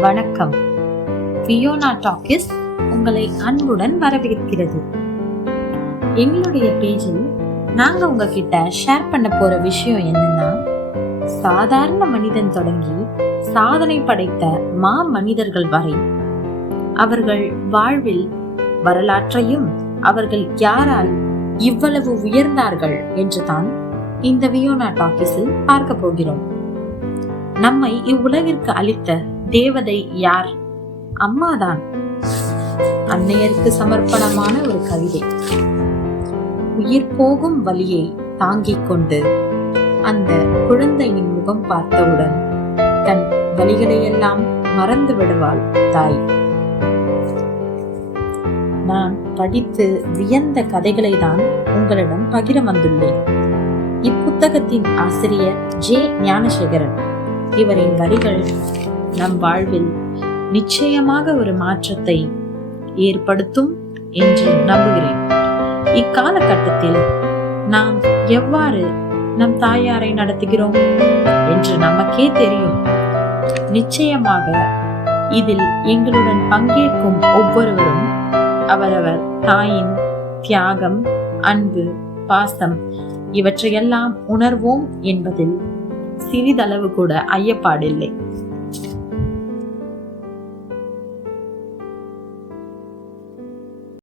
வணக்கம். Fiona talkies உங்களை அன்புடன் வரவேற்கிறது. எங்களுடைய பேஜில் நாங்க உங்ககிட்ட ஷேர் பண்ண போற விஷயம் என்னன்னா சாதாரண மனிதன் தொடங்கி சாதனை படைத்த மா மனிதர்கள் வரை. அவர்கள் வாழ்வில் வரலாற்றையும் அவர்கள் யாரால் இவ்வளவு உயர்ந்தார்கள் என்றுதான் இந்த வியோனா டாக்கிஸில் பார்க்க போகிறோம். நம்மை இவ்வுலகிற்கு அளித்த தேவதை யார்? அம்மாதான். அன்னையருக்கு சமர்ப்பணமான ஒரு கவிதை. உயிர் போகும் வலியை தாங்கிக் கொண்டு அந்த குழந்தையின் முகம் பார்த்தவுடன் தன் வழிகளையெல்லாம் மறந்து விடுவாள் தாய். நான் படித்து வியந்த கதைகளை தான் உங்களிடம் பகிர வந்துள்ளேன். இப்புத்தகத்தின் ஆசிரியர் ஜே ஞானசேகரன். இவரின் வரிகள் நம் வாழ்வில் நிச்சயமாக ஒரு மாற்றத்தை ஏற்படுத்தும் என்று நம்புகிறேன். இக்காலகட்டத்தில் நாம் எவ்வாறு நம் தாயாரை நடத்துகிறோம் என்று நமக்கே தெரியும். நிச்சயமாக இதில் எங்களுடன் பங்கேற்கும் ஒவ்வொருவரும் அவரவர் தாயின் தியாகம் அன்பு பாசம் இவற்றையெல்லாம் உணர்வோம் என்பதில் சிறிதளவு கூட ஐயப்பாடில்லை.